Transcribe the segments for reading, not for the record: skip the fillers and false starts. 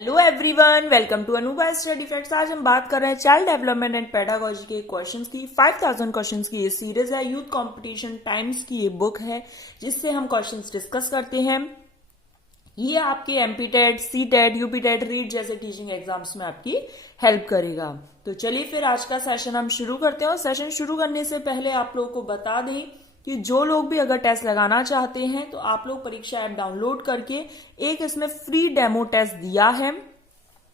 Hello everyone, welcome to Anubha study facts. आज हम बात कर रहे हैं चाइल्ड डेवलपमेंट एंड पेडागोजी के क्वेश्चंस की। 5000 क्वेश्चंस की ये सीरीज है। यूथ कंपटीशन टाइम्स की ये बुक है जिससे हम क्वेश्चंस डिस्कस करते हैं। ये आपके MP TET, C TET, UP TET, REET जैसे टीचिंग एग्जाम्स में आपकी हेल्प करेगा। तो चलिए फिर आज का सेशन हम शुरू करते हैं। और सेशन शुरू करने से पहले आप लोगों को बता दें कि जो लोग भी अगर टेस्ट लगाना चाहते हैं तो आप लोग परीक्षा ऐप डाउनलोड करके एक इसमें फ्री डेमो टेस्ट दिया है,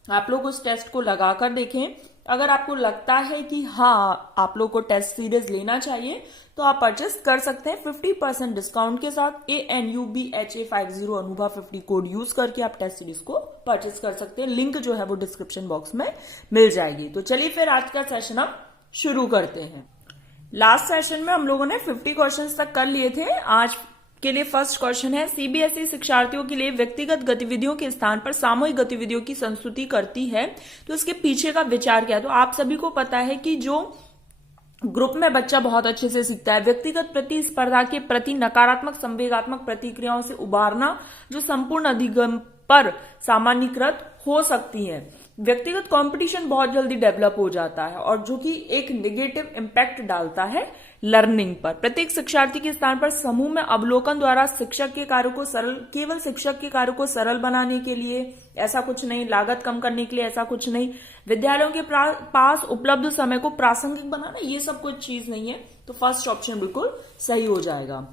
आप लोग उस टेस्ट को लगाकर देखें। अगर आपको लगता है कि हाँ आप लोग को टेस्ट सीरीज लेना चाहिए तो आप परचेस कर सकते हैं 50% डिस्काउंट के साथ। ANUBHA50 अनुभा 50 कोड यूज करके आप टेस्ट सीरीज को परचेस कर सकते हैं। लिंक जो है वो डिस्क्रिप्शन बॉक्स में मिल जाएगी। तो चलिए फिर आज का सेशन हम शुरू करते हैं। लास्ट सेशन में हम लोगों ने 50 क्वेश्चंस तक कर लिए थे। आज के लिए फर्स्ट क्वेश्चन है, सीबीएसई शिक्षार्थियों के लिए व्यक्तिगत गतिविधियों के स्थान पर सामूहिक गतिविधियों की संस्तुति करती है, तो इसके पीछे का विचार क्या है। तो आप सभी को पता है कि जो ग्रुप में बच्चा बहुत अच्छे से सीखता है, व्यक्तिगत प्रतिस्पर्धा के प्रति नकारात्मक संवेगात्मक प्रतिक्रियाओं से उबारना जो संपूर्ण अधिगम पर सामान्यीकृत हो सकती है। व्यक्तिगत कंपटीशन बहुत जल्दी डेवलप हो जाता है और जो कि एक नेगेटिव इम्पैक्ट डालता है लर्निंग पर। प्रत्येक शिक्षार्थी के स्थान पर समूह में अवलोकन द्वारा शिक्षक के कार्य को सरल, केवल शिक्षक के कार्य को सरल बनाने के लिए ऐसा कुछ नहीं, लागत कम करने के लिए ऐसा कुछ नहीं, विद्यालयों के पास उपलब्ध समय को प्रासंगिक बनाना, ये सब कुछ चीज नहीं है। तो फर्स्ट ऑप्शन बिल्कुल सही हो जाएगा।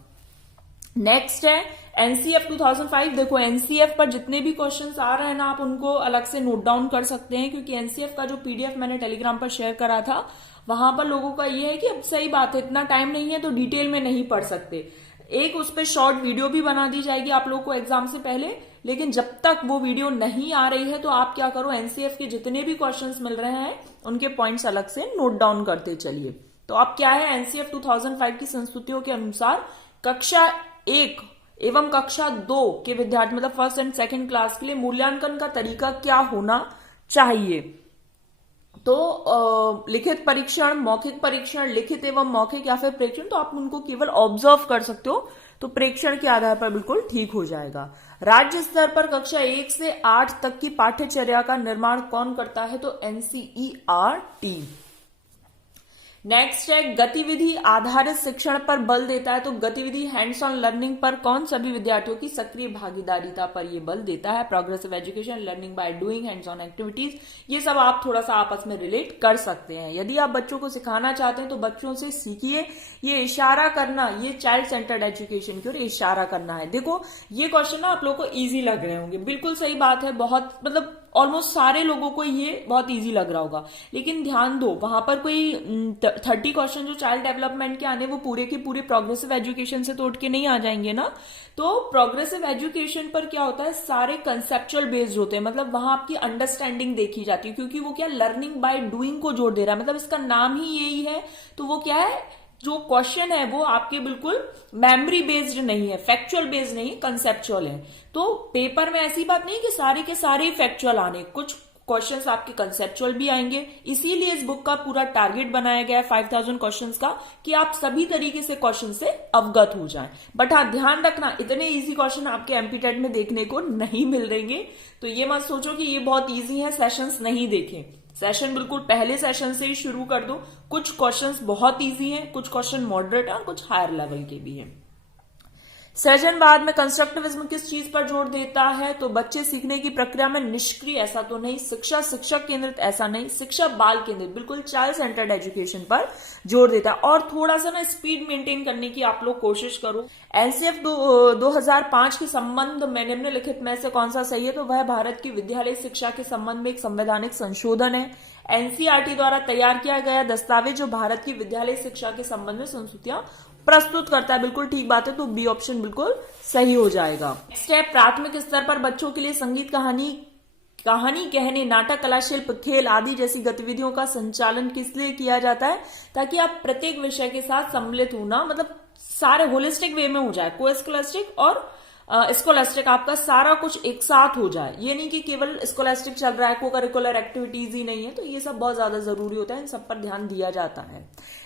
नेक्स्ट है एनसीएफ 2005। देखो एनसीएफ पर जितने भी क्वेश्चंस आ रहे हैं ना, आप उनको अलग से नोट डाउन कर सकते हैं क्योंकि एनसीएफ का जो पीडीएफ मैंने टेलीग्राम पर शेयर करा था वहां पर लोगों का ये है कि अब सही बात है इतना टाइम नहीं है तो डिटेल में नहीं पढ़ सकते। एक उस पर शॉर्ट वीडियो भी बना दी जाएगी आप लोगों को एग्जाम से पहले, लेकिन जब तक वो वीडियो नहीं आ रही है तो आप क्या करो, एनसीएफ के जितने भी क्वेश्चंस मिल रहे हैं उनके पॉइंट्स अलग से नोट डाउन करते चलिए। तो अब क्या है, एनसीएफ 2005 की संस्तुतियों के अनुसार कक्षा 1 एवं कक्षा 2 के विद्यार्थी मतलब फर्स्ट एंड सेकंड क्लास के लिए मूल्यांकन का तरीका क्या होना चाहिए। तो लिखित परीक्षण, मौखिक परीक्षण, लिखित एवं मौखिक या फिर प्रेक्षण, तो आप उनको केवल ऑब्जर्व कर सकते हो, तो प्रेक्षण के आधार पर बिल्कुल ठीक हो जाएगा। राज्य स्तर पर कक्षा 1 से 8 तक की पाठ्यचर्या का निर्माण कौन करता है, तो एनसीईआरटी। नेक्स्ट है गतिविधि आधारित शिक्षण पर बल देता है, तो गतिविधि हैंड्स ऑन लर्निंग पर कौन सभी विद्यार्थियों की सक्रिय भागीदारिता पर यह बल देता है। Progressive education, learning by doing, hands on activities, ये सब आप थोड़ा सा आपस में रिलेट कर सकते हैं। यदि आप बच्चों को सिखाना चाहते हैं तो बच्चों से सीखिए। ये इशारा करना, ये चाइल्ड सेंटर्ड एजुकेशन की ओर इशारा करना है। देखो ये क्वेश्चन ना आप लोगों को ईजी लग रहे होंगे, बिल्कुल सही बात है, बहुत मतलब ऑलमोस्ट सारे लोगों को ये बहुत इजी लग रहा होगा, लेकिन ध्यान दो वहां पर कोई 30 क्वेश्चन जो चाइल्ड डेवलपमेंट के आने वो पूरे के पूरे प्रोग्रेसिव एजुकेशन से तो उठ के नहीं आ जाएंगे ना। तो प्रोग्रेसिव एजुकेशन पर क्या होता है, सारे कंसेप्चुअल बेस्ड होते हैं, मतलब वहां आपकी अंडरस्टैंडिंग देखी जाती है क्योंकि वो क्या लर्निंग बाय डूइंग को जोड़ दे रहा है, मतलब इसका नाम ही यही है। तो वो क्या है, जो क्वेश्चन है वो आपके बिल्कुल मेमोरी बेस्ड नहीं है, फैक्चुअल बेस्ड नहीं, कंसेप्चुअल है। तो पेपर में ऐसी बात नहीं कि सारे के सारे फैक्चुअल आने, कुछ क्वेश्चंस आपके कंसेप्चुअल भी आएंगे। इसीलिए इस बुक का पूरा टारगेट बनाया गया है 5000 क्वेश्चंस का कि आप सभी तरीके से क्वेश्चन से अवगत हो जाएं। बट हाँ ध्यान रखना, इतने इजी क्वेश्चन आपके एमपी टेट में देखने को नहीं मिल रहेंगे, तो ये मत सोचो कि ये बहुत इजी है, सेशंस नहीं देखें। सेशन बिल्कुल पहले सेशन से ही शुरू कर दो। कुछ क्वेश्चंस बहुत इजी हैं, कुछ क्वेश्चन मॉडरेट और कुछ हायर लेवल के भी हैं। सृजनवाद में कंस्ट्रक्टिविज्म किस चीज पर जोर देता है, तो बच्चे सीखने की प्रक्रिया में निष्क्रिय, ऐसा तो नहीं, शिक्षा शिक्षक केंद्रित, ऐसा नहीं, शिक्षा बाल केंद्रित, बिल्कुल चाइल्ड सेंटर्ड एजुकेशन पर जोर देता है। और थोड़ा सा ना स्पीड मेंटेन करने की आप लोग कोशिश करो। एनसीएफ 2005 के संबंध में निम्नलिखित में से कौन सा सही है, तो वह भारत की विद्यालय शिक्षा के संबंध में एक संवैधानिक संशोधन है। एनसीईआरटी द्वारा तैयार किया गया दस्तावेज जो भारत की विद्यालय शिक्षा के संबंध में संस्तुतियां प्रस्तुत करता है, बिल्कुल ठीक बात है, तो बी ऑप्शन बिल्कुल सही हो जाएगा। नेक्स्ट है प्राथमिक स्तर पर बच्चों के लिए संगीत, कहानी कहने, नाटक, कला, शिल्प, खेल आदि जैसी गतिविधियों का संचालन किस लिए किया जाता है, ताकि आप प्रत्येक विषय के साथ सम्मिलित होना, मतलब सारे होलिस्टिक वे में हो जाए, कोस्कोलास्टिक और स्कोलास्टिक आपका सारा कुछ एक साथ हो जाए। ये नहीं कि केवल स्कोलास्टिक चल रहा है, को करिकुलर एक्टिविटीज ही नहीं है, तो ये सब बहुत ज्यादा जरूरी होता है, इन सब पर ध्यान दिया जाता है।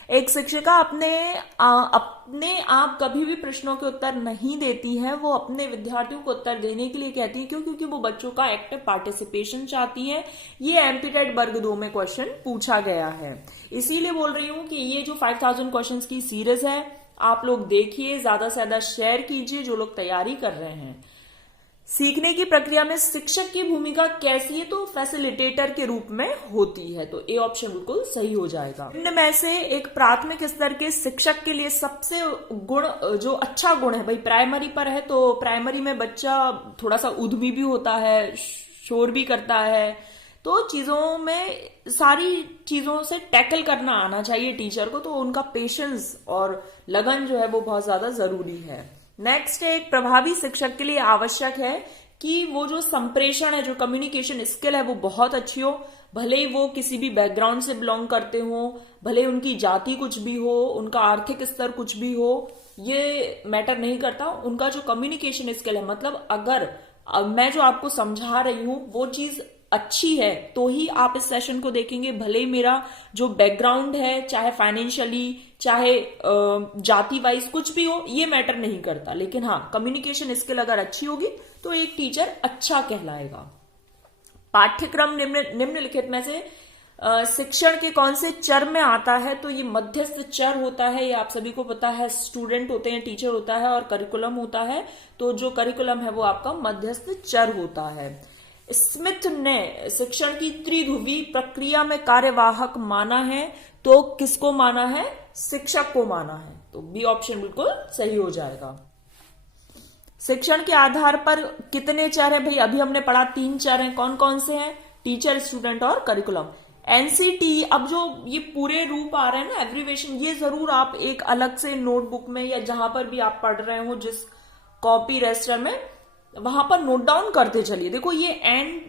एक शिक्षिका अपने आप कभी भी प्रश्नों के उत्तर नहीं देती है, वो अपने विद्यार्थियों को उत्तर देने के लिए कहती है। क्यों? क्योंकि वो बच्चों का एक्टिव पार्टिसिपेशन चाहती है। ये एमपीटेट वर्ग 2 में क्वेश्चन पूछा गया है, इसीलिए बोल रही हूं कि ये जो 5000 क्वेश्चन की सीरीज है आप लोग देखिए, ज्यादा से ज्यादा शेयर कीजिए जो लोग तैयारी कर रहे हैं। सीखने की प्रक्रिया में शिक्षक की भूमिका कैसी है? तो फैसिलिटेटर के रूप में होती है, तो ए ऑप्शन बिल्कुल सही हो जाएगा। इनमें से एक प्राथमिक स्तर के शिक्षक के लिए सबसे गुण जो अच्छा गुण है, भाई प्राइमरी पर है तो प्राइमरी में बच्चा थोड़ा सा उद्यमी भी होता है, शोर भी करता है, तो चीजों में सारी चीजों से टैकल करना आना चाहिए टीचर को, तो उनका पेशेंस और लगन जो है वो बहुत ज्यादा जरूरी है। नेक्स्ट है, एक प्रभावी शिक्षक के लिए आवश्यक है कि वो जो संप्रेषण है, जो कम्युनिकेशन स्किल है वो बहुत अच्छी हो, भले ही वो किसी भी बैकग्राउंड से बिलोंग करते हो, भले ही उनकी जाति कुछ भी हो, उनका आर्थिक स्तर कुछ भी हो, ये मैटर नहीं करता। उनका जो कम्युनिकेशन स्किल है, मतलब अगर मैं जो आपको समझा रही हूं वो चीज अच्छी है तो ही आप इस सेशन को देखेंगे, भले ही मेरा जो बैकग्राउंड है चाहे फाइनेंशियली चाहे जाति वाइज कुछ भी हो, ये मैटर नहीं करता, लेकिन हाँ कम्युनिकेशन स्किल अगर अच्छी होगी तो एक टीचर अच्छा कहलाएगा। पाठ्यक्रम निम्नलिखित में से शिक्षण के कौन से चर में आता है? तो ये मध्यस्थ चर होता है, ये आप सभी को पता है, स्टूडेंट होते हैं, टीचर होता है और करिकुलम होता है, तो जो करिकुलम है वो आपका मध्यस्थ चर होता है। स्मिथ ने शिक्षण की त्रिध्रुवी प्रक्रिया में कार्यवाहक माना है, तो किसको माना है? शिक्षक को माना है, तो बी ऑप्शन बिल्कुल सही हो जाएगा। शिक्षण के आधार पर कितने चर हैं? भाई अभी हमने पढ़ा 3 चर हैं, कौन कौन से हैं? टीचर, स्टूडेंट और करिकुलम। एनसीटी, अब जो ये पूरे रूप आ रहे हैं ना एब्रिविएशन, ये जरूर आप एक अलग से नोटबुक में या जहां पर भी आप पढ़ रहे हो, जिस कॉपी रजिस्टर में, वहां पर नोट डाउन करते चलिए। देखो ये एंड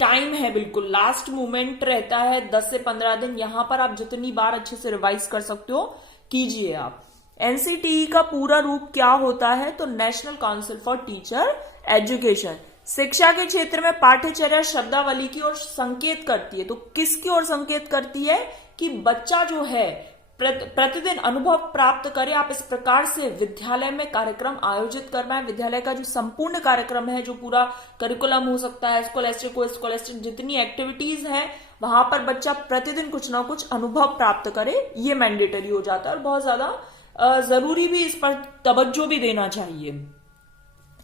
टाइम है, बिल्कुल लास्ट मोमेंट रहता है 10 से 15 दिन, यहां पर आप जितनी बार अच्छे से रिवाइज कर सकते हो कीजिए आप। एनसीटीई का पूरा रूप क्या होता है? तो national council for teacher education. शिक्षा के क्षेत्र में पाठ्यचर्या शब्दावली की ओर संकेत करती है, तो किसकी ओर संकेत करती है? कि बच्चा जो है प्रतिदिन अनुभव प्राप्त करे। आप इस प्रकार से विद्यालय में कार्यक्रम आयोजित करना है, विद्यालय का जो संपूर्ण कार्यक्रम है, जो पूरा करिकुलम हो सकता है, स्कॉलस्टिक को स्कॉलस्टिक, जितनी एक्टिविटीज हैं वहां पर बच्चा प्रतिदिन कुछ ना कुछ अनुभव प्राप्त करे, ये मैंडेटरी हो जाता है और बहुत ज्यादा जरूरी भी, इस पर तवज्जो भी देना चाहिए।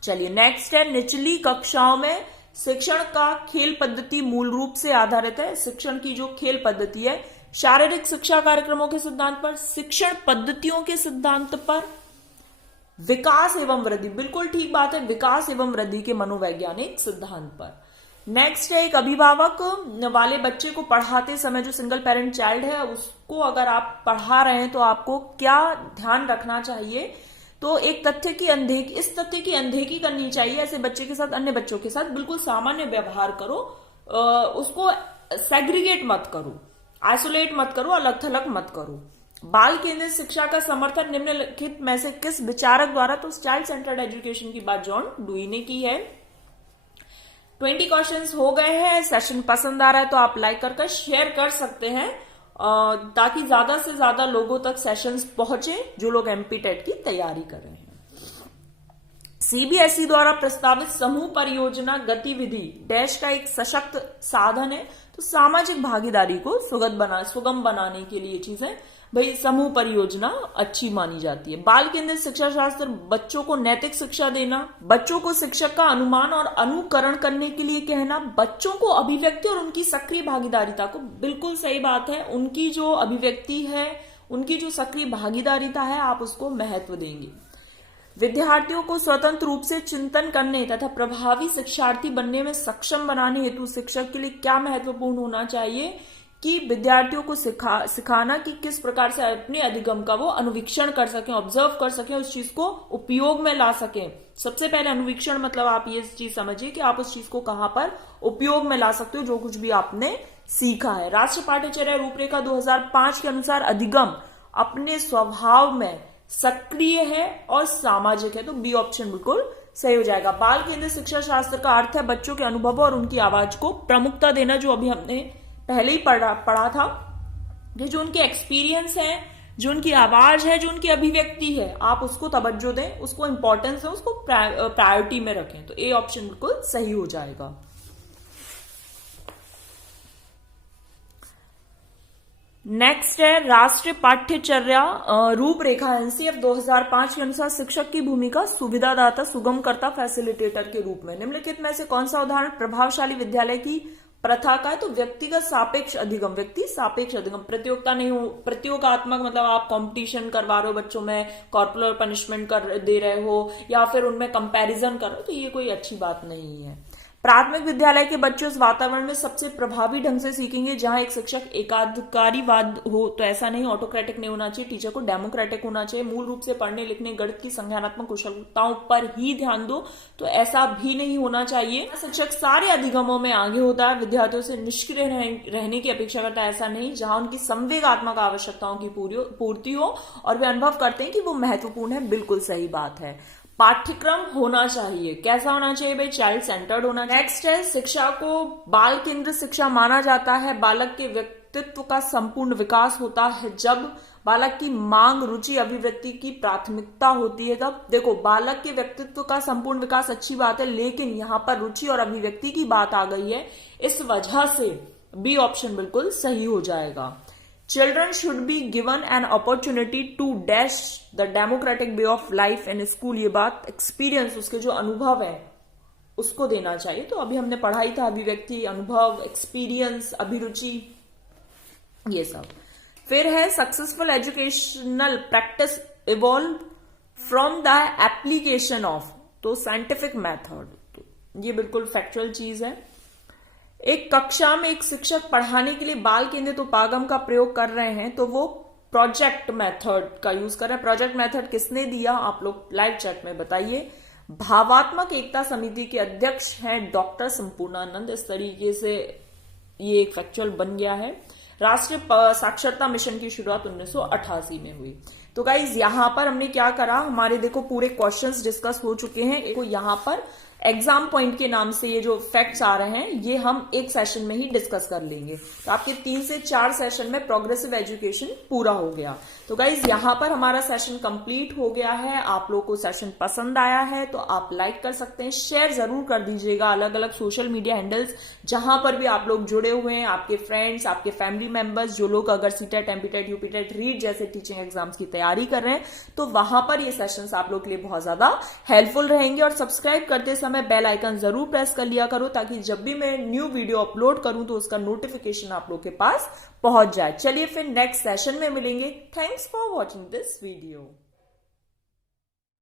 चलिए नेक्स्ट है, निचली कक्षाओं में शिक्षण का खेल पद्धति मूल रूप से आधारित है। शिक्षण की जो खेल पद्धति है, शारीरिक शिक्षा कार्यक्रमों के सिद्धांत पर, शिक्षण पद्धतियों के सिद्धांत पर, विकास एवं वृद्धि, बिल्कुल ठीक बात है, विकास एवं वृद्धि के मनोवैज्ञानिक सिद्धांत पर। नेक्स्ट है, एक अभिभावक वाले बच्चे को पढ़ाते समय, जो सिंगल पेरेंट चाइल्ड है उसको अगर आप पढ़ा रहे हैं तो आपको क्या ध्यान रखना चाहिए? तो एक तथ्य की अनदेखी, इस तथ्य की अनदेखी करनी चाहिए, ऐसे बच्चे के साथ अन्य बच्चों के साथ बिल्कुल सामान्य व्यवहार करो, उसको सेग्रीगेट मत करो, आइसोलेट मत करो, अलग थलग मत करो। बाल केंद्रित शिक्षा का समर्थन निम्नलिखित में से किस विचारक द्वारा? तो चाइल्ड सेंटर्ड एजुकेशन की बात जॉन डुई ने की है। 20 क्वेश्चंस हो गए हैं। सेशन पसंद आ रहा है तो आप लाइक करके शेयर कर सकते हैं, ताकि ज्यादा से ज्यादा लोगों तक सेशंस पहुंचे जो लोग एमपीटेट की तैयारी कर रहे हैं। सीबीएसई द्वारा प्रस्तावित समूह परियोजना गतिविधि डैश का एक सशक्त साधन है, तो सामाजिक भागीदारी को सुगम बनाने के लिए चीजें, भाई समूह परियोजना अच्छी मानी जाती है। बाल केंद्रित शिक्षा शास्त्र, बच्चों को नैतिक शिक्षा देना, बच्चों को शिक्षक का अनुमान और अनुकरण करने के लिए कहना, बच्चों को अभिव्यक्ति और उनकी सक्रिय भागीदारिता को, बिल्कुल सही बात है, उनकी जो अभिव्यक्ति है, उनकी जो सक्रिय भागीदारिता है, आप उसको महत्व देंगे। विद्यार्थियों को स्वतंत्र रूप से चिंतन करने तथा प्रभावी शिक्षार्थी बनने में सक्षम बनाने हेतु शिक्षक के लिए क्या महत्वपूर्ण होना चाहिए? कि विद्यार्थियों को सिखाना कि किस प्रकार से अपने अधिगम का वो अनुवीक्षण कर सकें, ऑब्जर्व कर सकें, उस चीज को उपयोग में ला सकें। सबसे पहले अनुवीक्षण मतलब आप ये चीज समझिए कि आप उस चीज को कहां पर उपयोग में ला सकते हो, जो कुछ भी आपने सीखा है। राष्ट्रीय पाठ्यचर्या रूपरेखा 2005 के अनुसार अधिगम अपने स्वभाव में सक्रिय है और सामाजिक है, तो बी ऑप्शन बिल्कुल सही हो जाएगा। बाल केंद्रित शिक्षा शास्त्र का अर्थ है बच्चों के अनुभव और उनकी आवाज को प्रमुखता देना, जो अभी हमने पहले ही पढ़ा था, कि जो उनके एक्सपीरियंस हैं, जो उनकी आवाज है, जो उनकी अभिव्यक्ति है, आप उसको तवज्जो दें, उसको इंपॉर्टेंस दें, उसको प्रायोरिटी में रखें। तो ए ऑप्शन बिल्कुल सही हो जाएगा। नेक्स्ट है राष्ट्रीय पाठ्यचर्या रूपरेखा एनसीएफ 2005 के अनुसार शिक्षक की भूमिका सुविधादाता, सुगमकर्ता, फैसिलिटेटर के रूप में निम्नलिखित में से कौन सा उदाहरण प्रभावशाली विद्यालय की प्रथा का है? तो व्यक्तिगत सापेक्ष अधिगम, व्यक्ति सापेक्ष अधिगम, प्रतियोगिता नहीं हो, प्रतियोगात्मक मतलब आप कंपटीशन करवा रहे हो बच्चों में, कॉर्पोरल पनिशमेंट कर दे रहे हो या फिर उनमें कंपैरिजन कर रहे हो, तो ये कोई अच्छी बात नहीं है। प्राथमिक विद्यालय के बच्चे उस वातावरण में सबसे प्रभावी ढंग से सीखेंगे जहां एक शिक्षक एकाधिकारीवाद हो, तो ऐसा नहीं, ऑटोक्रेटिक नहीं होना चाहिए, टीचर को डेमोक्रेटिक होना चाहिए, मूल रूप से पढ़ने लिखने गणित की संज्ञानात्मक कुशलताओं पर ही ध्यान दो, तो ऐसा भी नहीं होना चाहिए। शिक्षक सारे अधिगमों में आगे होता है, विद्यार्थियों से निष्क्रिय रहने की अपेक्षा करता है, ऐसा नहीं, जहां उनकी संवेगात्मक आवश्यकताओं की पूर्ति हो और वे अनुभव करते हैं कि वो महत्वपूर्ण है, बिल्कुल सही बात है। पाठ्यक्रम होना चाहिए, कैसा होना चाहिए भाई? चाइल्ड सेंटर्ड होना चाहिए। नेक्स्ट है शिक्षा को बाल केंद्रित शिक्षा माना जाता है। बालक के व्यक्तित्व का संपूर्ण विकास होता है जब बालक की मांग, रुचि, अभिवृत्ति की प्राथमिकता होती है। तब देखो, बालक के व्यक्तित्व का संपूर्ण विकास अच्छी बात है, लेकिन यहाँ पर रुचि और अभिव्यक्ति की बात आ गई है, इस वजह से बी ऑप्शन बिल्कुल सही हो जाएगा। Children should be given an opportunity to dash the democratic way of life in school। ये बात एक्सपीरियंस, उसके जो अनुभव है उसको देना चाहिए। तो अभी हमने पढ़ाई था अभिव्यक्ति, अनुभव, एक्सपीरियंस, अभिरुचि, ये सब। फिर है successful educational practice evolve from the application of, तो साइंटिफिक मेथड, तो ये बिल्कुल फैक्चुअल चीज है। एक कक्षा में एक शिक्षक पढ़ाने के लिए बाल केंद्रित उपागम का प्रयोग कर रहे हैं, तो वो प्रोजेक्ट मेथड का यूज कर रहे हैं। प्रोजेक्ट मेथड किसने दिया? आप लोग लाइव चैट में बताइए। भावात्मक एकता समिति के अध्यक्ष हैं डॉक्टर संपूर्णानंद। इस तरीके से ये एक फैक्चुअल बन गया है। राष्ट्रीय साक्षरता मिशन की शुरुआत 1988 में हुई। तो गाइज यहां पर हमने क्या करा, हमारे देखो पूरे क्वेश्चंस डिस्कस हो चुके हैं। देखो यहां पर एग्जाम पॉइंट के नाम से ये जो फैक्ट्स आ रहे हैं ये हम एक सेशन में ही डिस्कस कर लेंगे। तो आपके 3 से 4 सेशन में प्रोग्रेसिव एजुकेशन पूरा हो गया। तो गाइज यहां पर हमारा सेशन कंप्लीट हो गया है। आप लोगों को सेशन पसंद आया है तो आप लाइक कर सकते हैं, शेयर जरूर कर दीजिएगा अलग अलग सोशल मीडिया हैंडल्स जहां पर भी आप लोग जुड़े हुए हैं, आपके फ्रेंड्स, आपके फैमिली मेंबर्स, जो लोग अगर सीटेट, एमपीटेट, यूपीटेट, रीट जैसे टीचिंग एग्जाम्स की तैयारी कर रहे हैं, तो वहां पर ये सेशंस आप लोग के लिए बहुत ज्यादा हेल्पफुल रहेंगे। और सब्सक्राइब करते समय बेल आइकन जरूर प्रेस कर लिया करो ताकि जब भी मैं न्यू वीडियो अपलोड करूं तो उसका नोटिफिकेशन आप लोग के पास पहुंच जाए। चलिए फिर नेक्स्ट सेशन में मिलेंगे। Thanks for watching this video.